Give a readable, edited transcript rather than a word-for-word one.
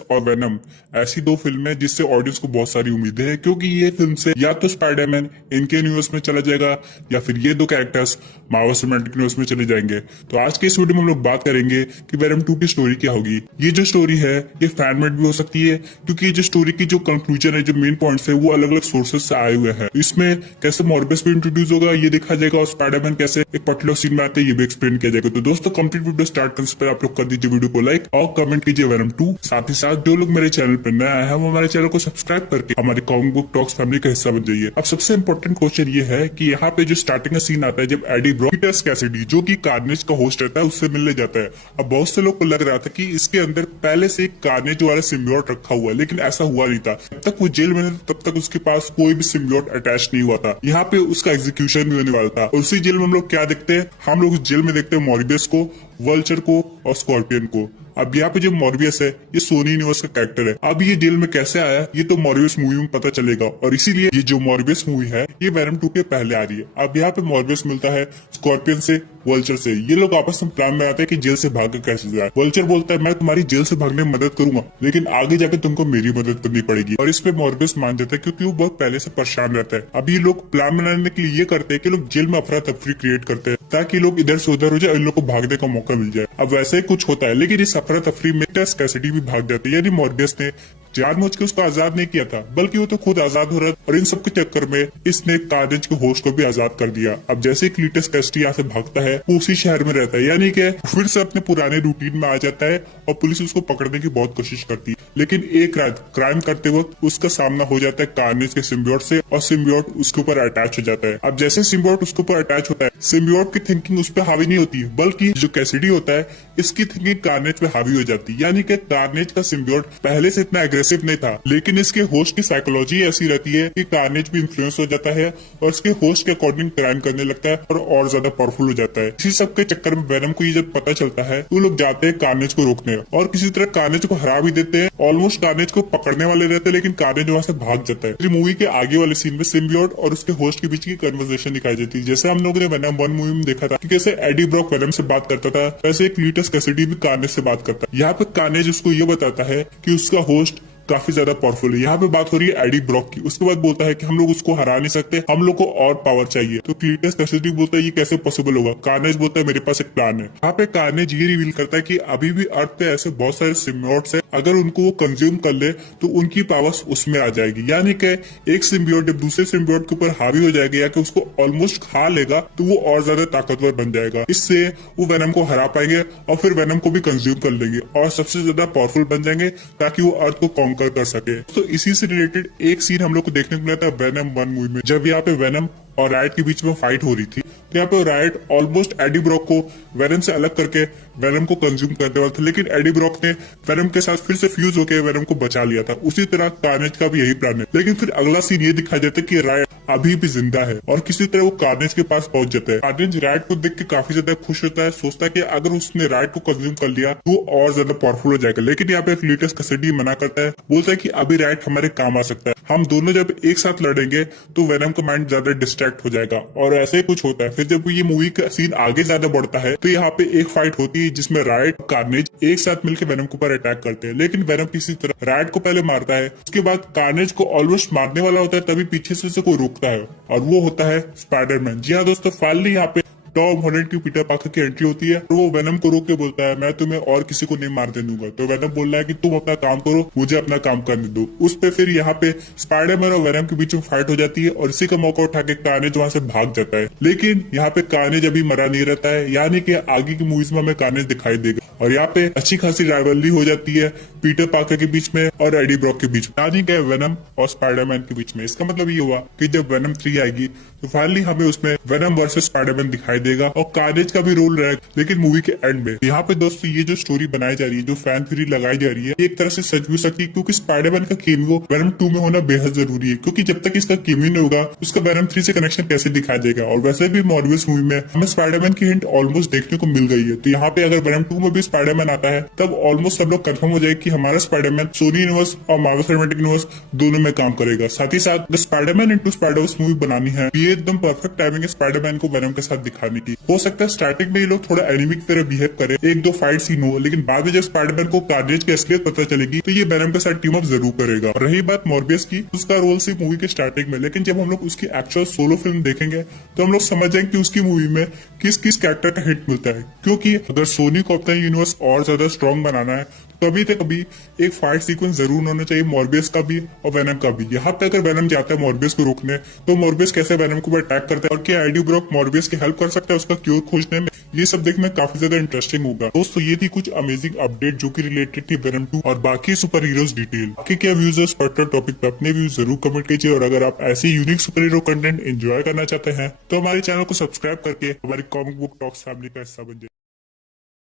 और वेनम ऐसी दो फिल्में हैं जिससे ऑडियंस को बहुत सारी उम्मीदें हैं, क्योंकि ये फिल्म से या तो स्पाइडरमैन इनके यूनिवर्स में चला जाएगा या फिर ये दो कैरेक्टर्स मार्वल सिनेमैटिक यूनिवर्स में चले जाएंगे। तो आज के इस वीडियो में हम लोग बात करेंगे कि वेनम 2 की स्टोरी क्या होगी। ये जो स्टोरी है ये फैन मेड भी हो सकती है, क्योंकि ये जो स्टोरी की जो कंक्लूजन है, जो मेन पॉइंट्स है वो अलग अलग सोर्सेज से आए हुए हैं। इसमें कैसे मॉर्बियस भी इंट्रोड्यूस होगा ये देखा जाएगा और स्पाइडरमैन कैसे एक पर्टिकुलर सीन में आते हैं ये भी एक्सप्लेन किया जाएगा। तो दोस्तों कंप्लीट वीडियो स्टार्ट करने से पहले आप लोग कर दीजिए वीडियो को लाइक और कमेंट कीजिए वेनम 2। साथ ही साथ जो लोग मेरे चैनल पर नए आए हैं वो हमारे चैनल को सब्सक्राइब करके हमारे कॉमिक बुक टॉक्स फैमिली का हिस्सा बन जाइए। अब सबसे इंपॉर्टेंट क्वेश्चन ये है कि यहाँ पे जो स्टार्टिंग का सीन आता है जब एडी ब्रॉक पीटर कैसिडी जो कि कार्नेज का होस्ट रहता है उससे मिलने जाता है। अब बहुत से लोग को लग रहा था कि इसके अंदर पहले से एक कार्नेज वाला सिम्बियोट रखा हुआ है, लेकिन ऐसा हुआ नहीं था। जब तक वो जेल में था तब तक उसके पास कोई भी सिम्बियोट अटैच नहीं हुआ था। यहाँ पे उसका एग्जीक्यूशन भी होने वाला था। और उसी जेल में हम लोग क्या देखते हैं, हम लोग उस जेल में देखते हैं मॉर्बियस को, वल्चर को और स्कॉर्पियन को। अब यहाँ पे जो मॉर्बियस है ये सोनी यूनिवर्स का कैरेक्टर है। अब ये जेल में कैसे आया ये तो मॉर्बियस मूवी में पता चलेगा, और इसीलिए ये जो मॉर्बियस मूवी है ये वेनम 2 के पहले आ रही है। अब यहाँ पे मॉर्बियस मिलता है स्कॉर्पियन से, वल्चर से। ये लोग आपस में प्लान में आते हैं कि जेल से भाग के कैसे जाए। वल्चर बोलता है मैं तुम्हारी जेल से भागने में मदद करूंगा, लेकिन आगे जाके तुमको मेरी मदद करनी पड़ेगी। और इस पे मॉर्बियस मान जाता है क्योंकि वो बहुत पहले से परेशान रहता है। अब ये लोग प्लान बनाने के लिए ये करते हैं कि लोग जेल में अफरा तफरी क्रिएट करते हैं ताकि लोग इधर से उधर हो जाए, इन लोग को भागने का मौका मिल जाए। अब वैसे ही कुछ होता है, लेकिन इस अफरा तफरी में कैसिडी भी भाग जाती है। यानी मॉर्बियस ने जानबूझ के उसको आजाद नहीं किया था, बल्कि वो तो खुद आजाद हो रहा था। और इन सब के चक्कर में इसने कार्नेज के होस्ट को भी आजाद कर दिया। अब जैसे क्लीटस कैसिडी यहाँ से भागता है वो उसी शहर में रहता है, यानी कि फिर से अपने पुराने रूटीन में आ जाता है और पुलिस उसको पकड़ने की बहुत कोशिश करती है। लेकिन एक रात क्राइम करते वक्त उसका सामना हो जाता है कार्नेज के सिम्बियोट से, और सिम्बियोट उसके ऊपर अटैच हो जाता है। अब जैसे सिम्बियोट उसके ऊपर अटैच होता है, सिम्बियोट की थिंकिंग उस पर हावी नहीं होती है, बल्कि जो कैसिडी होता है इसकी थिंकिंग कार्नेज पे हावी हो जाती है। यानी कि कार्नेज का सिम्बियोट पहले से इतना एग्रेसिव नहीं था, लेकिन इसके होस्ट की साइकोलॉजी ऐसी रहती है कि कार्नेज भी इन्फ्लुएंस हो जाता है और इसके होस्ट के अकॉर्डिंग क्राइम करने लगता है और ज्यादा पावरफुल हो जाता है। इसी सब के चक्कर में वेनम को ये जब पता चलता है तो लोग जाते हैं कार्नेज को रोकने और किसी तरह कार्नेज को हरा भी देते हैं। ऑलमोस्ट कार्नेज को पकड़ने वाले रहते हैं, लेकिन कार्नेज वहां से भाग जाता है। मूवी के आगे वाले सीन में सिम्बियोट और उसके होस्ट के बीच की कन्वर्सेशन दिखाई देती है। जैसे हम लोगों ने वेनम 1 मूवी में देखा था कि कैसे एडी ब्रॉक वेनम से बात करता था, वैसे क्लीटस कैसिडी भी कार्नेज से बात करता है। यहाँ पे कार्नेज उसको ये बताता है कि उसका होस्ट काफी ज्यादा पावरफुल है। यहाँ पे बात हो रही है एडी ब्रॉक की। उसके बाद बोलता है कि हम लोग उसको हरा नहीं सकते, हम लोग को और पावर चाहिए। तो क्लीटस कैसिडी बोलता है ये कैसे पॉसिबल होगा। कार्नेज बोलता है मेरे पास एक प्लान है। यहाँ पे कार्नेज ये रिवील करता है कि अभी भी अर्थ पे ऐसे बहुत सारे सिम्बियोट्स हैं, अगर उनको वो कंज्यूम कर ले तो उनकी पावर्स उसमें आ जाएगी। यानी कि एक सिम्बियोट जब दूसरे सिम्बियोट के ऊपर हावी हो जाएगा या कि उसको ऑलमोस्ट खा लेगा तो वो और ज्यादा ताकतवर बन जाएगा। इससे वो वेनम को हरा पाएंगे और फिर वेनम को भी कंज्यूम कर लेंगे और सबसे ज्यादा पावरफुल बन जाएंगे ताकि वो अर्थ को कर सके। तो इसी से रिलेटेड एक सीन हम लोग को देखने को मिला था वेनम 1 मूवी में, जब यहाँ पे वेनम और राइट के बीच में फाइट हो रही थी। तो यहाँ पे राइट ऑलमोस्ट एडी ब्रॉक को वेनम से अलग करके वेनम को कंज्यूम करने वाला था, लेकिन एडी ब्रॉक ने वेनम के साथ फिर से फ्यूज होकर वेनम को बचा लिया था। उसी तरह कार्नेज का भी यही प्लान है। लेकिन फिर अगला सीन ये दिखाई देता है कि राइट अभी भी जिंदा है और किसी तरह वो कार्नेज के पास पहुंच जाता है। कार्नेज राइट को देख के काफी ज्यादा खुश होता है, सोचता है कि अगर उसने राइट को कंज्यूम कर लिया तो और ज्यादा पावरफुल हो जाएगा। लेकिन यहाँ पे क्लीटस कैसिडी मना करता है, बोलता है कि अभी राइट हमारे काम आ सकता है, हम दोनों जब एक साथ लड़ेंगे तो वेनम का माइंड ज्यादा डिस्ट्रैक्ट हो जाएगा। और ऐसे ही कुछ होता है। फिर जब ये मूवी का सीन आगे ज्यादा बढ़ता है तो यहाँ पे एक फाइट होती है जिसमें राइट और कार्नेज एक साथ मिलकर वेनम के ऊपर अटैक करते हैं, लेकिन वेनम किसी तरह राइट को पहले मारता है। उसके बाद कार्नेज को ऑलमोस्ट मारने वाला होता है, तभी पीछे से कोई रोकता है और वो होता है स्पाइडरमैन। जी हाँ दोस्तों, फाइनली यहाँ पे टॉम हॉलैंड की पीटर पार्कर की एंट्री होती है और वो वेनम को रोक के बोलता है मैं तुम्हें और किसी को नहीं मारने दूंगा। तो वेनम बोल रहा है कि तुम अपना काम करो, मुझे अपना काम करने दो। उस पे फिर यहाँ पे स्पाइडरमैन और वेनम के बीच में फाइट हो जाती है और इसी का मौका उठा के कार्नेज वहां से भाग जाता है। लेकिन यहाँ पे कार्नेज अभी मरा नहीं रहता है, यानी कि आगे की मूवीज में हमें कार्नेज दिखाई देगा। और यहाँ पे अच्छी खासी राइवलरी हो जाती है पीटर पार्कर के बीच में और एडी ब्रॉक के बीच में, यानी कि वेनम और स्पाइडरमैन के बीच में। इसका मतलब ये हुआ कि जब वेनम 3 आएगी तो फाइनली हमें उसमें वेनम वर्सेस स्पाइडरमैन दिखाई देगा और कार्नेज का भी रोल रहेगा, लेकिन मूवी के एंड में। यहाँ पे दोस्तों ये जो स्टोरी बनाई जा रही है, जो फैन थ्योरी लगाई जा रही है, एक तरह से सच भी सकती है, क्योंकि स्पाइडरमैन का केमियो वेनम 2 में होना बेहद जरूरी है। क्योंकि जब तक इसका केमियो नहीं होगा उसका वेनम 3 से कनेक्शन कैसे दिखाई देगा। और वैसे भी मॉर्बियस मूवी में हमें स्पाइडरमैन की हिंट ऑलमोस्ट देखने को मिल गई है। तो यहाँ पे अगर वेनम 2 में भी स्पाइडरमैन आता है तब ऑलमोस्ट सब लोग कंफर्म हो जाए कि हमारा स्पाइडरमैन सोनी यूनिवर्स और मार्वल सिनेमैटिक यूनिवर्स दोनों में काम करेगा। साथ ही साथ अगर स्पाइडरमैन इनटू स्पाइडरवर्स मूवी बनानी है, ये एकदम परफेक्ट टाइमिंग है स्पाइडरमैन को वेनम के साथ दिखाने की। हो सकता है स्टार्टिंग में ये लोग थोड़ा एनिमी की तरह बिहेव करे, एक दो फाइट सीन हो, लेकिन बाद में जब स्पाइडरमैन को कार्नेज की असलियत पता चलेगी तो ये वेनम के साथ टीम अप जरूर करेगा। और रही बात मॉर्बियस की, उसका रोल सिर्फ मूवी के स्टार्टिंग में, लेकिन जब हम लोग उसकी एक्चुअल सोलो फिल्म देखेंगे तो हम लोग समझ जाएंगे कि उसकी मूवी में किस किस कैरेक्टर का हिट मिलता है। क्योंकि अगर सोनी को अपना यूनिवर्स और ज्यादा स्ट्रॉन्ग बनाना है तो कभी तो कभी एक फाइट सीक्वेंस जरूर होना चाहिए मॉर्बियस का भी और वेनम का भी। यहाँ पे अगर वेनम जाता है मॉर्बियस को रोकने तो मॉर्बियस कैसे वेनम को अटैक करता है और क्या एडी ब्रॉक मॉर्बियस की हेल्प कर सकता है उसका क्योर खोजने में, ये सब देखना काफी ज्यादा इंटरेस्टिंग होगा। दोस्तों ये थी कुछ अमेजिंग अपडेट जो कि रिलेटेड थी वेनम 2 और बाकी सुपर हीरोज डिटेल। बाकी क्या व्यूज है इस पर्टिकुलर टॉपिक पे अपने व्यूज जरूर कमेंट कीजिए और अगर आप ऐसे unique super hero content enjoy करना चाहते हैं तो हमारे चैनल को सब्सक्राइब करके हमारी कॉमिक बुक टॉक्स फैमिली का हिस्सा बन जाए।